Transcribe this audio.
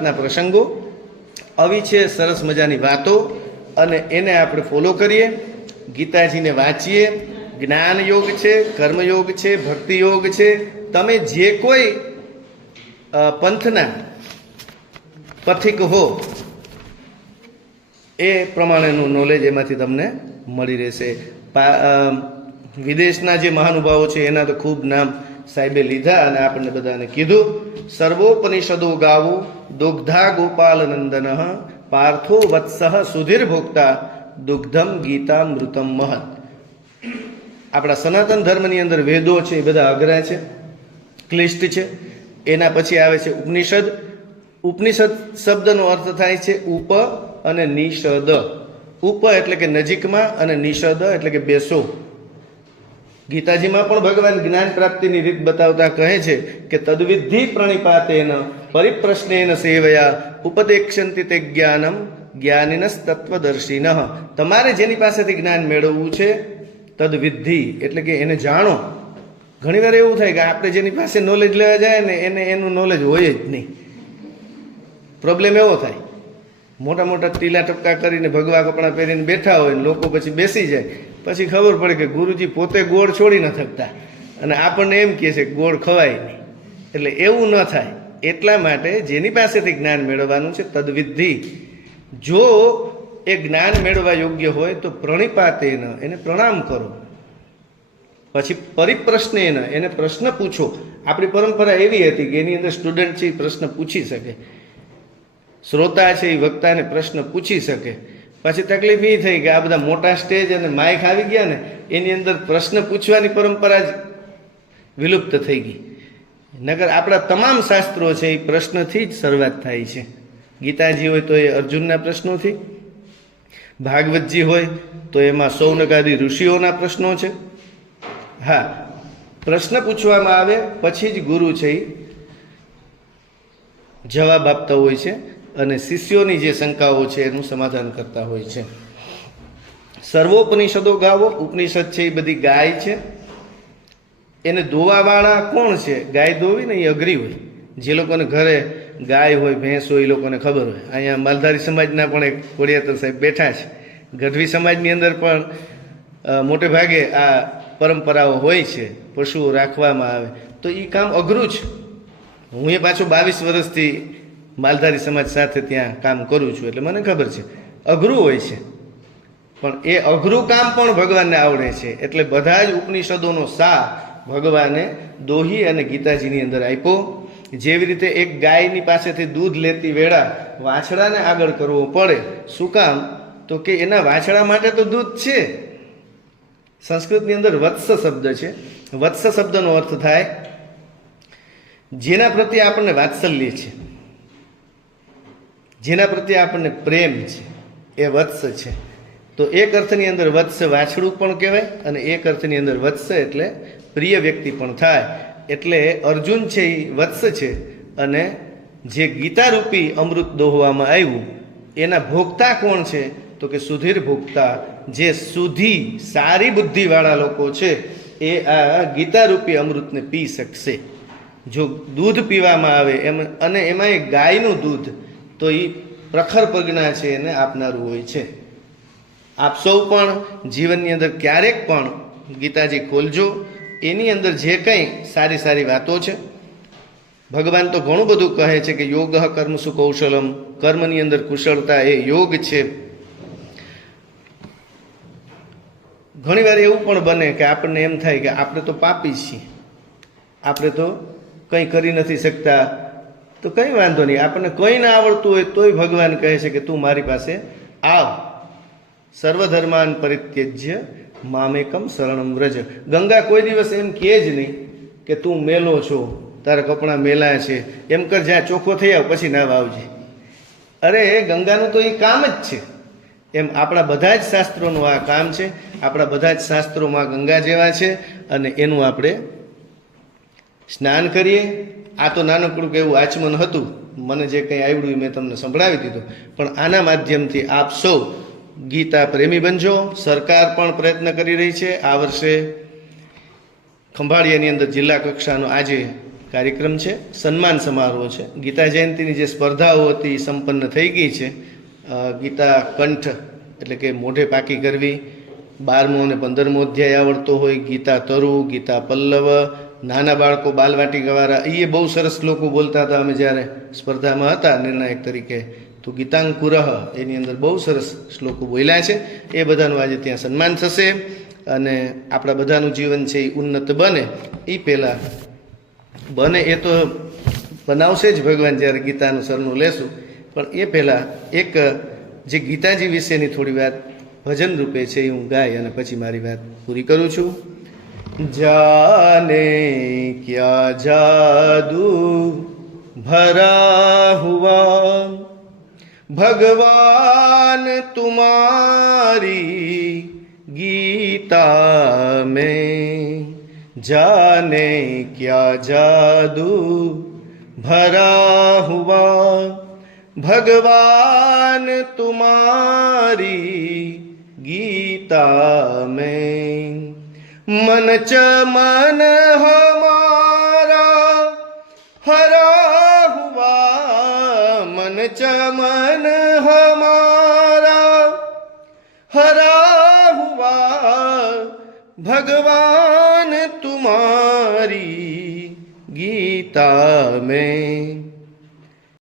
વાતના પ્રસંગો, આવી છે સરસ મજાની વાતો, અને એને આપણે ફોલો કરીએ, ગીતાજીને વાંચીએ. જ્ઞાન યોગ છે, કર્મયોગ છે, ભક્તિ યોગ છે. તમે જે કોઈ પંથના પથિક હો એ પ્રમાણેનું નોલેજ એમાંથી તમને મળી રહેશે. વિદેશના જે મહાનુભાવો છે એના તો ખૂબ નામ સાહેબે લીધા અને આપણને બધાને કીધું. સર્વોપનિષદો ગાવો દુગ્ધા ગોપાલ નંદન પાર્થો વત્સઃ સુધીર ભોક્તા દુગ્ધમ ગીતા મૃતમ મહત. આપણા સનાતન ધર્મની અંદર વેદો છે એ બધા અઘરા છે, ક્લિષ્ટ છે. એના પછી આવે છે ઉપનિષદ. ઉપનિષદ શબ્દનો અર્થ થાય છે ઉપ અને નિષદ. ઉપ એટલે કે નજીકમાં, અને નિષદ એટલે કે બેસો. ગીતાજીમાં પણ ભગવાન જ્ઞાન પ્રાપ્તિની રીત બતાવતા કહે છે કે તદ્વિધિ પ્રણિપાતેન પરિપ્રશ્નેન સેવયા ઉપદેક્ષંતિ તે જ્ઞાનમ જ્ઞાનિનસ તત્વદર્શિનઃ. તમારે જેની પાસેથી જ્ઞાન મેળવવું છે તદ્વિધિ એટલે કે એને જાણો. ઘણીવાર એવું થાય કે આપણે જેની પાસે નોલેજ લેવા જાય ને એને એનું નોલેજ હોય જ નહીં. પ્રોબ્લેમ એવો થાય, મોટા મોટા ટીલા ટપકા કરીને ભગવા કપડાં પહેરીને બેઠા હોય ને લોકો પછી બેસી જાય, પછી ખબર પડે કે ગુરુજી પોતે ગોળ છોડી ન થકતા અને આપણને એમ કહે છે કે ગોળ ખવાય નહીં. એટલે એવું ન થાય એટલા માટે જેની પાસેથી જ્ઞાન મેળવવાનું છે તદ્વિધિ. જો એ જ્ઞાન મેળવવા યોગ્ય હોય તો પ્રણિપાતેન એને પ્રણામ કરો. પછી પરિપ્રશ્નેન એને પ્રશ્ન પૂછો. આપણી પરંપરા એવી હતી કે એની અંદર સ્ટુડન્ટ છે એ પ્રશ્ન પૂછી શકે, શ્રોતા છે એ વક્તાને પ્રશ્ન પૂછી શકે. પછી તકલીફ એ થઈ કે આ બધા મોટા સ્ટેજ અને માઇક આવી ગયા ને એની અંદર પ્રશ્ન પૂછવાની પરંપરા જ વિલુપ્ત થઈ ગઈ. નગર આપણા તમામ શાસ્ત્રો છે એ પ્રશ્નથી જ શરૂઆત થાય છે. ગીતાજી હોય તો એ અર્જુનના પ્રશ્નોથી, ભાગવતજી હોય તો એમાં સૌનકાદી ઋષિઓના પ્રશ્નો છે. હા, પ્રશ્ન પૂછવામાં આવે પછી જ ગુરુ છે એ જવાબ આપતા હોય છે અને શિષ્યોની જે શંકાઓ છે એનું સમાધાન કરતા હોય છે. સર્વોપનિષદો ગાવો. ઉપનિષદ છે એ બધી ગાય છે. એને દોવાવાળા કોણ છે? ગાય દોવી ને એ અઘરી હોય. જે લોકોને ઘરે ગાય હોય, ભેંસ હોય, એ લોકોને ખબર હોય. અહીંયા માલધારી સમાજના પણ એક કોડિયાતર સાહેબ બેઠા છે. ગઢવી સમાજની અંદર પણ મોટે ભાગે આ પરંપરાઓ હોય છે, પશુઓ રાખવામાં આવે તો એ કામ અઘરું છે. હું એ પાછું 22 વર્ષથી માલધારી સમાજ સાથે ત્યાં કામ કરું છું એટલે મને ખબર છે અઘરું હોય છે. પણ એ અઘરું કામ પણ ભગવાનને આવડે છે. એટલે બધા જ ઉપનિષદોનો સાર ભગવાને દોહી અને ગીતાજીની અંદર આપ્યો. જેવી રીતે એક ગાયની પાસેથી દૂધ લેતી વેળા વાછડાને આગળ કરવો પડે. શું કામ? તો કે એના વાછડા માટે તો દૂધ છે. સંસ્કૃતની અંદર વત્સ શબ્દ છે. વત્સ શબ્દનો અર્થ થાય જેના પ્રત્યે આપણને વાત્સલ્ય છે, જેના પ્રત્યે આપણને પ્રેમ છે, એ વત્સ છે. તો એક અર્થની અંદર વત્સ વાછડું પણ કહેવાય અને એક અર્થની અંદર વત્સ એટલે પ્રિય વ્યક્તિ પણ થાય. એટલે અર્જુન છે એ વત્સ છે અને જે ગીતારૂપી અમૃત દોહવામાં આવ્યું એના ભોગતા કોણ છે? તો કે સુધીર ભોગતા. જે સુધી સારી બુદ્ધિવાળા લોકો છે એ આ ગીતારૂપી અમૃતને પી શકશે. જો દૂધ પીવામાં આવે એમ, અને એમાં એ ગાયનું દૂધ તો એ પ્રખર પ્રજ્ઞા છે એને આપનારું હોય છે. આપ સૌ પણ જીવનની અંદર ક્યારેક પણ ગીતાજી ખોલજો. એની અંદર જે કંઈ સારી સારી વાતો છે, ભગવાન તો ઘણું બધું કહે છે કે યોગ કર્મસુ કૌશલમ, કર્મની અંદર કુશળતા એ યોગ છે. ઘણીવાર એવું પણ બને કે આપણને એમ થાય કે આપણે તો પાપી છીએ, આપણે તો કંઈ કરી નથી શકતા. તો કંઈ વાંધો નહીં, આપણને કંઈ ના આવડતું હોય તોય ભગવાન કહે છે કે તું મારી પાસે આવ. સર્વધર્માન પરિત્યજ્ય મામેકમ શરણમ વ્રજ. ગંગા કોઈ દિવસ એમ કહે જ નહીં કે તું મેલો છો, તારા કપડાં મેલા છે, એમ કર જ્યાં ચોખ્ખો થઈ આવ પછી નાવા આવજે. અરે ગંગાનું તો એ કામ જ છે. એમ આપણા બધા જ શાસ્ત્રોનું આ કામ છે. આપણા બધા જ શાસ્ત્રોમાં ગંગા જેવા છે અને એનું આપણે સ્નાન કરીએ. આ તો નાનકડું એવું આચમન હતું, મને જે કંઈ આવડ્યું મેં તમને સંભળાવી દીધું. પણ આના માધ્યમથી આપ સૌ ગીતા પ્રેમી બનજો. સરકાર પણ પ્રયત્ન કરી રહી છે. આ વર્ષે ખંભાળિયાની અંદર જિલ્લા કક્ષાનો આજે કાર્યક્રમ છે, સન્માન સમારોહ છે. ગીતા જયંતિની જે સ્પર્ધાઓ હતી એ સંપન્ન થઈ ગઈ છે. ગીતા કંઠ એટલે કે મોઢે પાકી કરવી, 12મો અને 15મો અધ્યાય આવડતો હોય, ગીતા તરુ, ગીતા પલ્લવ, નાના બાળકો બાલવાટિકાવાળા એ બહુ સરસ શ્લોકો બોલતા હતા. અમે જ્યારે સ્પર્ધામાં હતા નિર્ણાયક તરીકે તો ગીતાંકુરહ એની અંદર બહુ સરસ શ્લોકો બોલ્યા છે. એ બધાનું આજે ત્યાં સન્માન થશે અને આપણા બધાનું જીવન છે એ ઉન્નત બને એ પહેલાં બને એ તો બનાવશે જ ભગવાન જ્યારે ગીતાનું સરનું લેશું, પણ એ પહેલાં એક જે ગીતાજી વિશેની થોડી વાત ભજન રૂપે છે એ હું ગાય અને પછી મારી વાત પૂરી કરું છું. જાને ક્યા જાદુ ભરા હુઆ ભગવાન તુમારી ગીતા में, जाने क्या जादू भरा हुआ भगवान तुम्हारी गीता में. मन च मन हमारा हरा हुआ, मन च मन हमारा हरा हुआ भगवान तुम्हारी गीता में.